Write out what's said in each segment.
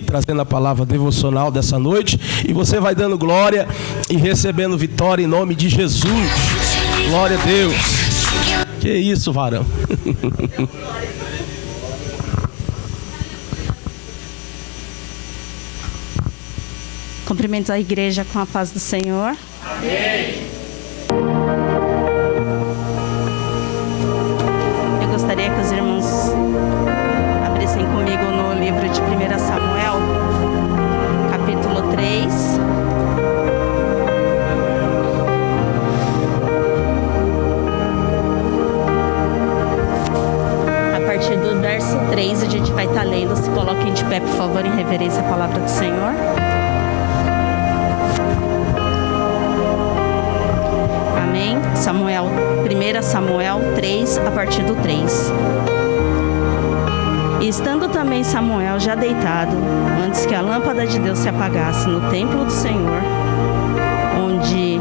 trazendo a palavra devocional dessa noite, e você vai dando glória e recebendo vitória em nome de Jesus. Glória a Deus. Que isso, varão. Cumprimento a igreja com a paz do Senhor. Amém. Eu gostaria que os irmãos abrissem comigo no livro de 1 Samuel, capítulo 3. A partir do verso 3 a gente vai estar lendo. Se coloquem de pé, por favor, em reverência à palavra do Senhor. Amém? 1 Samuel 3, a partir do 3. E estando também Samuel já deitado, antes que a lâmpada de Deus se apagasse no templo do Senhor, onde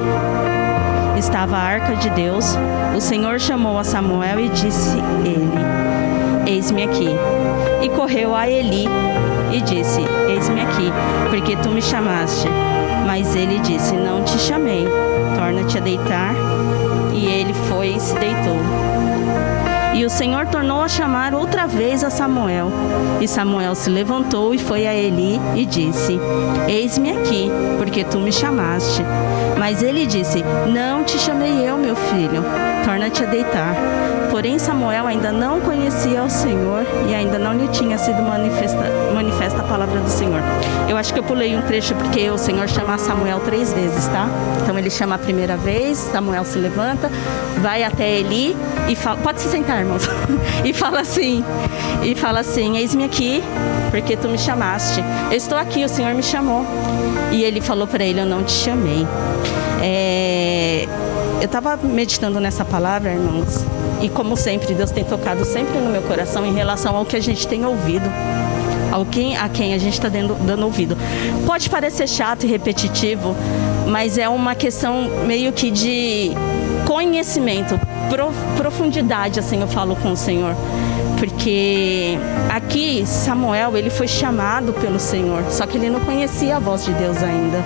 estava a arca de Deus, o Senhor chamou a Samuel e disse ele: eis-me aqui. E correu a Eli e disse: eis-me aqui, porque tu me chamaste. Mas ele disse: não te chamei, torna-te a deitar. E ele foi e se deitou. E o Senhor tornou a chamar outra vez a Samuel. E Samuel se levantou e foi a Eli e disse: eis-me aqui, porque tu me chamaste. Mas ele disse: não te chamei eu, meu filho, torna-te a deitar. Porém Samuel ainda não conhecia o Senhor e ainda não lhe tinha sido manifesta a palavra do Senhor. Eu acho que eu pulei um trecho porque o Senhor chama Samuel 3 vezes, tá? Então ele chama a primeira vez, Samuel se levanta, vai até Eli e fala, pode se sentar, irmãos, e fala assim, eis-me aqui, porque tu me chamaste. Eu estou aqui, o Senhor me chamou. E ele falou para ele: eu não te chamei. Eu estava meditando nessa palavra, irmãos, e como sempre, Deus tem tocado sempre no meu coração em relação ao que a gente tem ouvido, a quem a gente está dando ouvido. Pode parecer chato e repetitivo, mas é uma questão meio que de conhecimento, profundidade, assim eu falo com o Senhor. Porque aqui Samuel, ele foi chamado pelo Senhor, só que ele não conhecia a voz de Deus ainda.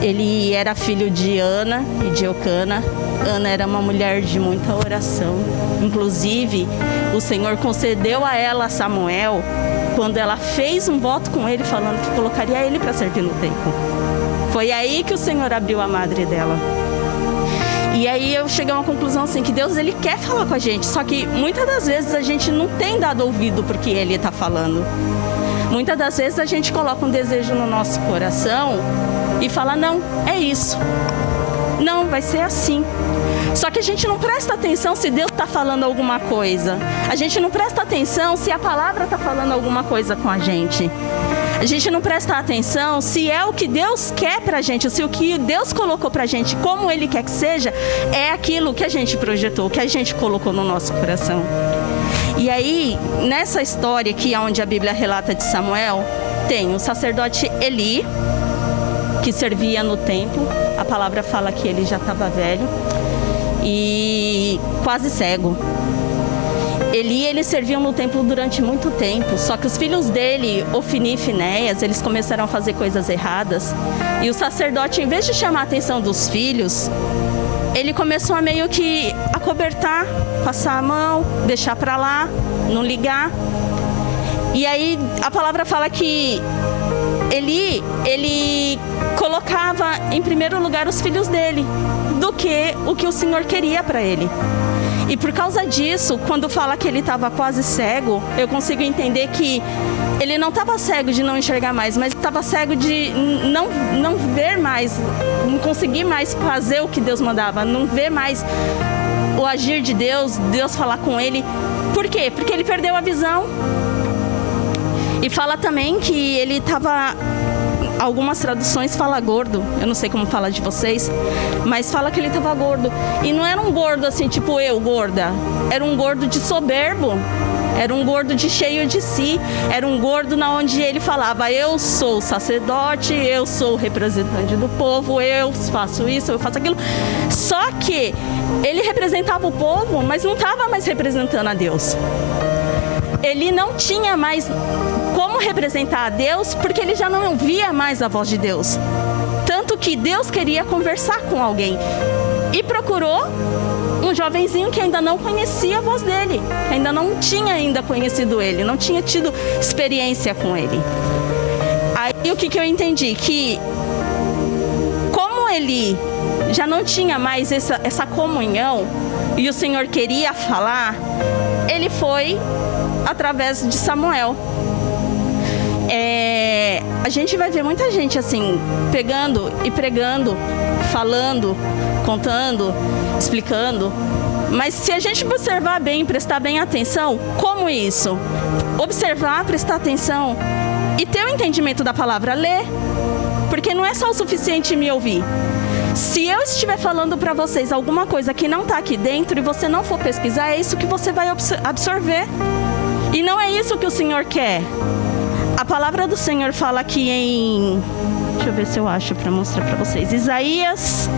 Ele era filho de Ana e de Eucana. Ana era uma mulher de muita oração. Inclusive, o Senhor concedeu a ela Samuel quando ela fez um voto com ele, falando que colocaria ele para servir no templo. Foi aí que o Senhor abriu a madre dela. E aí eu cheguei a uma conclusão assim, que Deus, ele quer falar com a gente, só que muitas das vezes a gente não tem dado ouvido porque ele está falando. Muitas das vezes a gente coloca um desejo no nosso coração e fala: não, é isso. Não, vai ser assim. Só que a gente não presta atenção se Deus está falando alguma coisa. A gente não presta atenção se a palavra está falando alguma coisa com a gente. A gente não presta atenção se é o que Deus quer pra gente, se o que Deus colocou pra gente, como Ele quer que seja, é aquilo que a gente projetou, que a gente colocou no nosso coração. E aí, nessa história aqui, onde a Bíblia relata de Samuel, tem o sacerdote Eli, que servia no templo. A palavra fala que ele já estava velho e quase cego. Ele serviu no templo durante muito tempo, só que os filhos dele, Ofni e Finéias, eles começaram a fazer coisas erradas. E o sacerdote, em vez de chamar a atenção dos filhos, ele começou a meio que acobertar, passar a mão, deixar para lá, não ligar. E aí a palavra fala que ele colocava em primeiro lugar os filhos dele do que o que o Senhor queria para ele. E por causa disso, quando fala que ele estava quase cego, eu consigo entender que ele não estava cego de não enxergar mais, mas estava cego de não ver mais, não conseguir mais fazer o que Deus mandava, não ver mais o agir de Deus, Deus falar com ele. Por quê? Porque ele perdeu a visão. E fala também que ele estava... Algumas traduções falam gordo, eu não sei como fala de vocês, mas fala que ele estava gordo. E não era um gordo assim, tipo eu, gorda. Era um gordo de soberbo, era um gordo de cheio de si. Era um gordo na onde ele falava: eu sou sacerdote, eu sou representante do povo, eu faço isso, eu faço aquilo. Só que ele representava o povo, mas não estava mais representando a Deus. Ele não tinha mais como representar a Deus porque ele já não ouvia mais a voz de Deus. Tanto que Deus queria conversar com alguém. E procurou um jovenzinho que ainda não conhecia a voz dele. Ainda não tinha conhecido ele. Não tinha tido experiência com ele. Aí o que eu entendi? Que como ele já não tinha mais essa comunhão e o Senhor queria falar, ele foi através de Samuel. A gente vai ver muita gente assim, pegando e pregando, falando, contando, explicando. Mas se a gente observar bem, prestar bem atenção, como isso? Observar, prestar atenção e ter o entendimento da palavra, ler. Porque não é só o suficiente me ouvir. Se eu estiver falando para vocês alguma coisa que não está aqui dentro e você não for pesquisar, é isso que você vai absorver. E não é isso que o Senhor quer. A palavra do Senhor fala aqui em... Deixa eu ver se eu acho para mostrar para vocês. Isaías,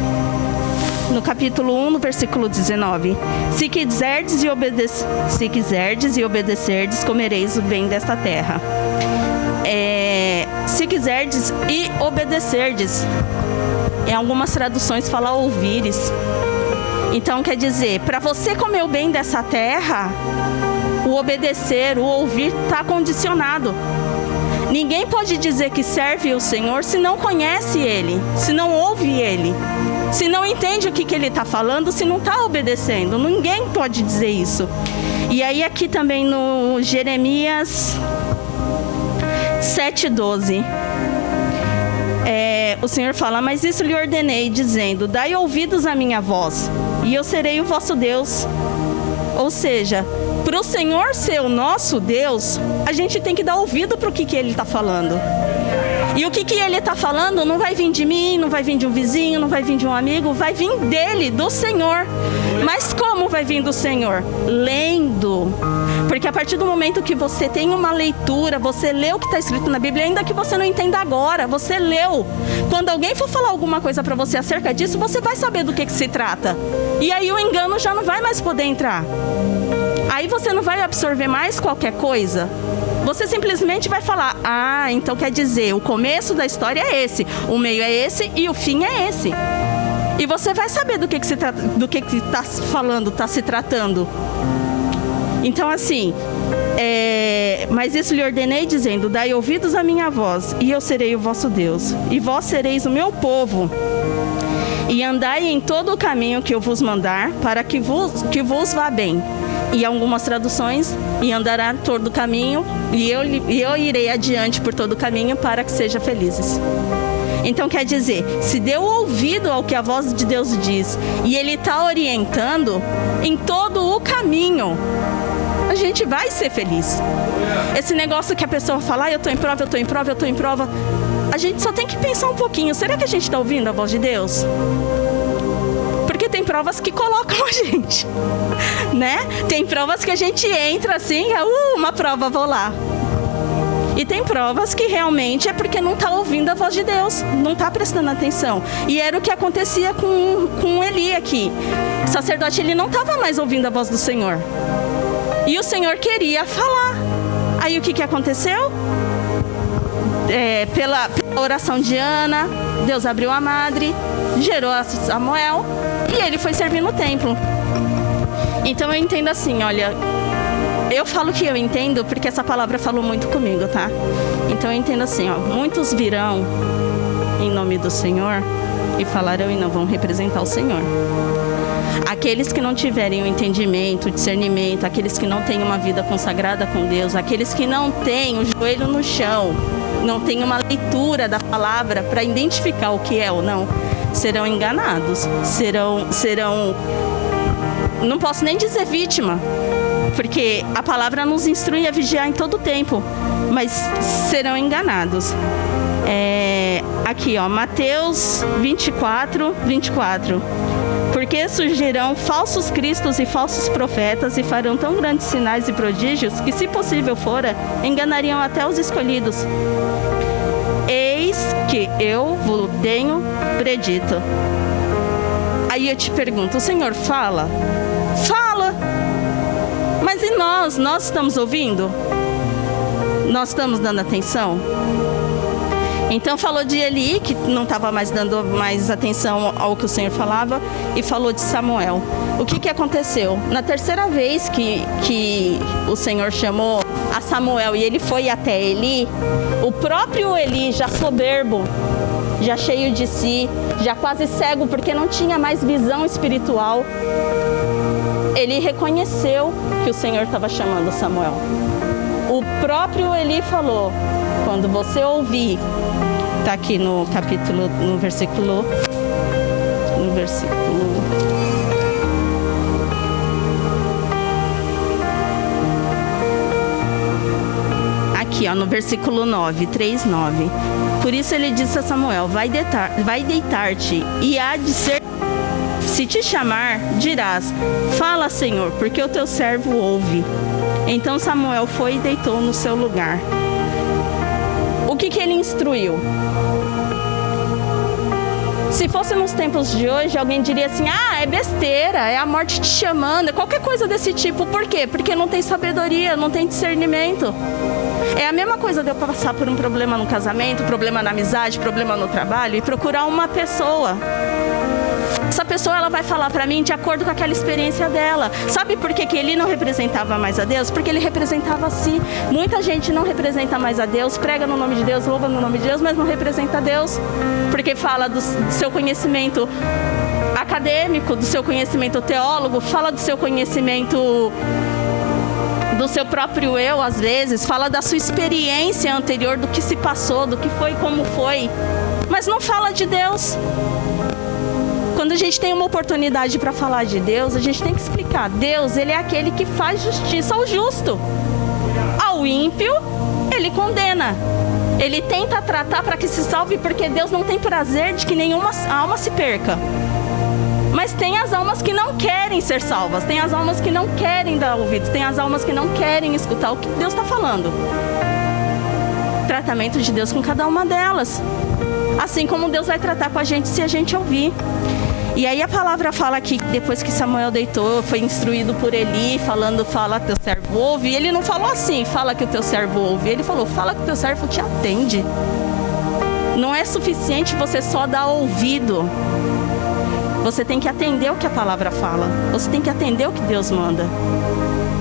no capítulo 1, no versículo 19. Se quiserdes e obedecerdes, comereis o bem desta terra. Se quiserdes e obedecerdes. Em algumas traduções fala ouvires. Então quer dizer, para você comer o bem dessa terra, o obedecer, o ouvir está condicionado. Ninguém pode dizer que serve o Senhor se não conhece Ele, se não ouve Ele, se não entende o que Ele está falando, se não está obedecendo. Ninguém pode dizer isso. E aí aqui também no Jeremias 7:12, o Senhor fala: mas isso lhe ordenei, dizendo: dai ouvidos à minha voz, e eu serei o vosso Deus. Ou seja, para o Senhor ser o nosso Deus, a gente tem que dar ouvido para o que Ele está falando. E o que Ele está falando não vai vir de mim, não vai vir de um vizinho, não vai vir de um amigo, vai vir dele, do Senhor. Mas como vai vir do Senhor? Lendo. Porque a partir do momento que você tem uma leitura, você lê o que está escrito na Bíblia, ainda que você não entenda agora, você leu. Quando alguém for falar alguma coisa para você acerca disso, você vai saber do que se trata. E aí o engano já não vai mais poder entrar. Aí você não vai absorver mais qualquer coisa. Você simplesmente vai falar: ah, então quer dizer, o começo da história é esse, o meio é esse e o fim é esse. E você vai saber do que está falando, está se tratando. Então assim, mas isso lhe ordenei, dizendo: dai ouvidos à minha voz, e eu serei o vosso Deus, e vós sereis o meu povo. E andai em todo o caminho que eu vos mandar, para que vos vá bem. E algumas traduções: e andará todo o caminho, e eu irei adiante por todo o caminho, para que sejam felizes. Então quer dizer, se deu ouvido ao que a voz de Deus diz, e Ele está orientando em todo o caminho, a gente vai ser feliz. Esse negócio que a pessoa fala: eu estou em prova, eu estou em prova, eu estou em prova. A gente só tem que pensar um pouquinho: será que a gente está ouvindo a voz de Deus? Porque tem provas que colocam a gente, né? Tem provas que a gente entra assim, uma prova, vou lá. E tem provas que realmente é porque não está ouvindo a voz de Deus, não está prestando atenção. E era o que acontecia com Eli aqui. O sacerdote, ele não estava mais ouvindo a voz do Senhor. E o Senhor queria falar. Aí o que aconteceu? Pela oração de Ana, Deus abriu a madre, gerou a Samuel, e ele foi servir no templo. Então eu entendo assim, olha, eu falo que eu entendo porque essa palavra falou muito comigo, tá? Então eu entendo assim, ó, muitos virão em nome do Senhor e falarão e não vão representar o Senhor. Aqueles que não tiverem o entendimento, o discernimento, aqueles que não têm uma vida consagrada com Deus, aqueles que não têm o joelho no chão, não têm uma leitura da palavra para identificar o que é ou não, serão enganados, serão, não posso nem dizer vítima, porque a palavra nos instrui a vigiar em todo o tempo, mas serão enganados. Aqui, ó, Mateus 24. Porque surgirão falsos cristos e falsos profetas e farão tão grandes sinais e prodígios que, se possível fora, enganariam até os escolhidos. Eis que eu vos tenho predito. Aí eu te pergunto, o Senhor fala? Fala! Mas e nós? Nós estamos ouvindo? Nós estamos dando atenção? Então falou de Eli, que não estava mais dando mais atenção ao que o Senhor falava, e falou de Samuel. O que aconteceu? Na terceira vez que o Senhor chamou a Samuel e ele foi até Eli, o próprio Eli, já soberbo, já cheio de si, já quase cego, porque não tinha mais visão espiritual, ele reconheceu que o Senhor estava chamando Samuel. O próprio Eli falou, quando você ouvir, está aqui no capítulo, no versículo aqui, ó, no versículo 9, 3:9. Por isso ele disse a Samuel, vai deitar-te, e há de ser, se te chamar, dirás, fala, Senhor, porque o teu servo ouve. Então Samuel foi e deitou no seu lugar. O que ele instruiu? Se fosse nos tempos de hoje, alguém diria assim, é besteira, é a morte te chamando, é qualquer coisa desse tipo. Por quê? Porque não tem sabedoria, não tem discernimento. É a mesma coisa de eu passar por um problema no casamento, problema na amizade, problema no trabalho e procurar uma pessoa. Essa pessoa, ela vai falar para mim de acordo com aquela experiência dela. Sabe por que ele não representava mais a Deus? Porque ele representava a si. Muita gente não representa mais a Deus, prega no nome de Deus, louva no nome de Deus, mas não representa a Deus. Porque fala do seu conhecimento acadêmico, do seu conhecimento teólogo, fala do seu conhecimento do seu próprio eu, às vezes, fala da sua experiência anterior, do que se passou, do que foi, como foi, mas não fala de Deus. Quando a gente tem uma oportunidade para falar de Deus, a gente tem que explicar. Deus, ele é aquele que faz justiça ao justo. Ao ímpio, ele condena. Ele tenta tratar para que se salve, porque Deus não tem prazer de que nenhuma alma se perca. Mas tem as almas que não querem ser salvas, tem as almas que não querem dar ouvidos, tem as almas que não querem escutar o que Deus está falando. Tratamento de Deus com cada uma delas. Assim como Deus vai tratar com a gente se a gente ouvir. E aí a palavra fala que depois que Samuel deitou, foi instruído por Eli, falando, fala que teu servo ouve. E ele não falou assim, fala que o teu servo ouve. Ele falou, fala que o teu servo te atende. Não é suficiente você só dar ouvido. Você tem que atender o que a palavra fala. Você tem que atender o que Deus manda.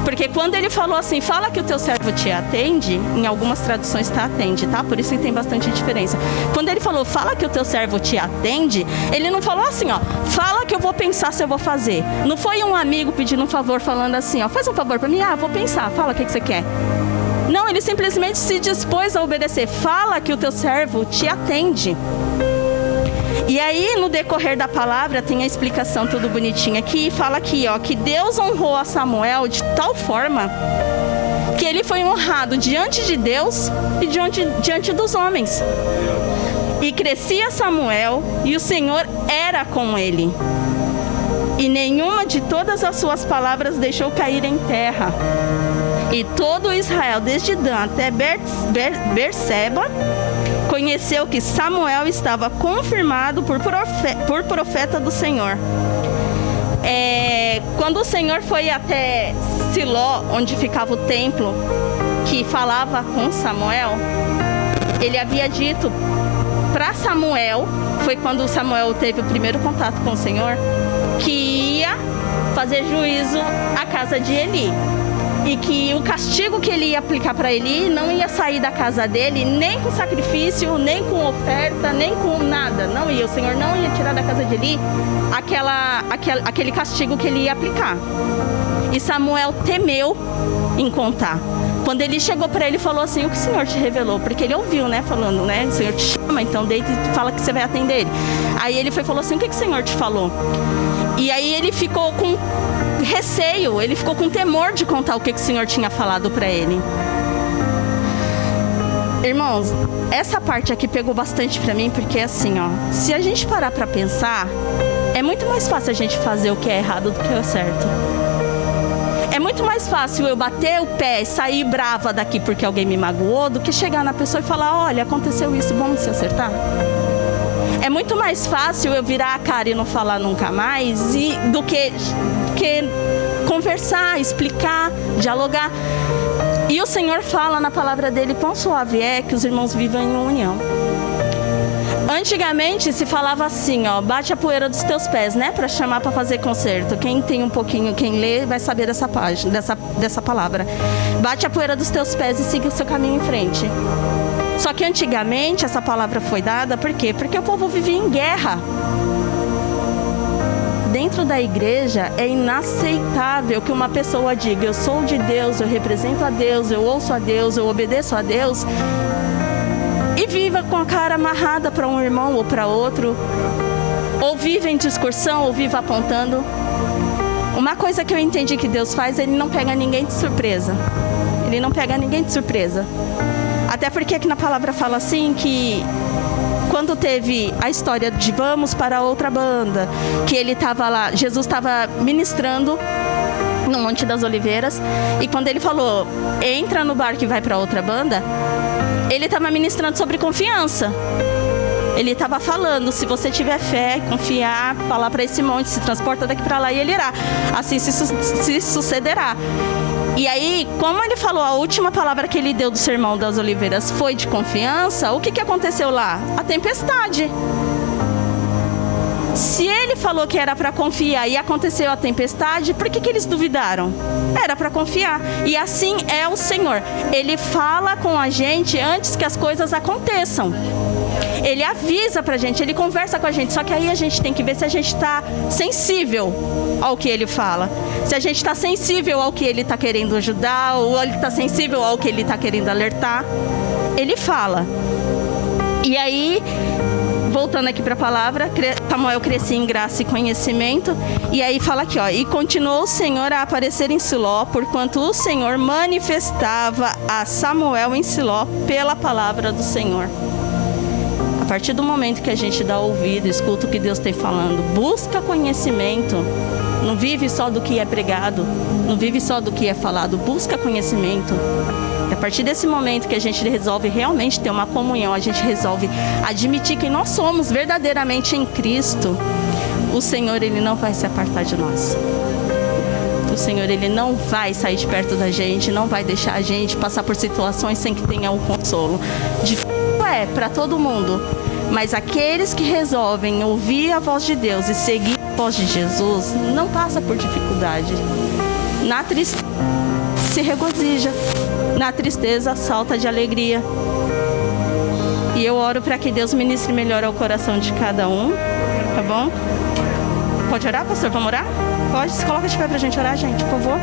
Porque quando ele falou assim, fala que o teu servo te atende, em algumas traduções está atende, tá? Por isso que tem bastante diferença. Quando ele falou, fala que o teu servo te atende, ele não falou assim, ó, fala que eu vou pensar se eu vou fazer. Não foi um amigo pedindo um favor, falando assim, ó, faz um favor para mim, vou pensar, fala o que você quer. Não, ele simplesmente se dispôs a obedecer. Fala que o teu servo te atende. E aí, no decorrer da palavra, tem a explicação tudo bonitinho aqui. Fala aqui, ó, que Deus honrou a Samuel de tal forma que ele foi honrado diante de Deus e diante dos homens. E crescia Samuel e o Senhor era com ele. E nenhuma de todas as suas palavras deixou cair em terra. E todo Israel, desde Dan até Berseba, conheceu que Samuel estava confirmado por profeta do Senhor. Quando o Senhor foi até Siló, onde ficava o templo, que falava com Samuel, ele havia dito para Samuel, foi quando Samuel teve o primeiro contato com o Senhor, que ia fazer juízo à casa de Eli. E que o castigo que ele ia aplicar para Eli não ia sair da casa dele, nem com sacrifício, nem com oferta, nem com nada. Não ia, o Senhor não ia tirar da casa de Eli aquele castigo que ele ia aplicar. E Samuel temeu em contar. Quando ele chegou para ele e falou assim, o que o Senhor te revelou? Porque ele ouviu, né, falando, né, o Senhor te chama, então deita e fala que você vai atender ele. Aí ele falou assim, o que o Senhor te falou? E aí ele ficou com receio, ele ficou com temor de contar o que o Senhor tinha falado para ele. Irmãos, essa parte aqui pegou bastante para mim, porque assim, ó, se a gente parar para pensar, é muito mais fácil a gente fazer o que é errado do que o certo. É muito mais fácil eu bater o pé e sair brava daqui porque alguém me magoou, do que chegar na pessoa e falar, olha, aconteceu isso, vamos se acertar? É muito mais fácil eu virar a cara e não falar nunca mais do que conversar, explicar, dialogar. E o Senhor fala na palavra dele, quão suave é que os irmãos vivam em união. Antigamente se falava assim, ó, bate a poeira dos teus pés, né? Para chamar para fazer concerto. Quem tem um pouquinho, quem lê, vai saber dessa página, dessa palavra. Bate a poeira dos teus pés e siga o seu caminho em frente. Só que antigamente essa palavra foi dada, por quê? Porque o povo vivia em guerra. Dentro da igreja é inaceitável que uma pessoa diga, eu sou de Deus, eu represento a Deus, eu ouço a Deus, eu obedeço a Deus, e viva com a cara amarrada para um irmão ou para outro, ou viva em discussão, ou viva apontando. Uma coisa que eu entendi que Deus faz, Ele não pega ninguém de surpresa. Ele não pega ninguém de surpresa. Até porque aqui na palavra fala assim que quando teve a história de vamos para outra banda, que ele estava lá, Jesus estava ministrando no Monte das Oliveiras, e quando ele falou, entra no barco e vai para outra banda, ele estava ministrando sobre confiança. Ele estava falando, se você tiver fé, confiar, falar para esse monte, se transporta daqui para lá e ele irá. Assim se sucederá. E aí, como ele falou, a última palavra que ele deu do Sermão das Oliveiras foi de confiança, o que aconteceu lá? A tempestade. Se ele falou que era para confiar e aconteceu a tempestade, por que eles duvidaram? Era para confiar. E assim é o Senhor. Ele fala com a gente antes que as coisas aconteçam. Ele avisa pra gente, ele conversa com a gente. Só que aí a gente tem que ver se a gente está sensível ao que ele fala. Se a gente está sensível ao que ele está querendo ajudar, ou ele está sensível ao que ele está querendo alertar. Ele fala. E aí, voltando aqui para a palavra, Samuel crescia em graça e conhecimento. E aí fala aqui, ó, e continuou o Senhor a aparecer em Siló, porquanto o Senhor manifestava a Samuel em Siló pela palavra do Senhor. A partir do momento que a gente dá ouvido, escuta o que Deus está falando, busca conhecimento, não vive só do que é pregado, não vive só do que é falado, busca conhecimento. E a partir desse momento que a gente resolve realmente ter uma comunhão, a gente resolve admitir que nós somos verdadeiramente em Cristo, o Senhor, Ele não vai se apartar de nós. O Senhor, Ele não vai sair de perto da gente, não vai deixar a gente passar por situações sem que tenha um consolo. É para todo mundo, mas aqueles que resolvem ouvir a voz de Deus e seguir a voz de Jesus, não passa por dificuldade. Na tristeza se regozija, na tristeza salta de alegria. E eu oro para que Deus ministre melhor ao coração de cada um, tá bom? Pode orar, pastor? Vamos orar? Pode? Se coloca de pé pra gente orar, gente, por favor.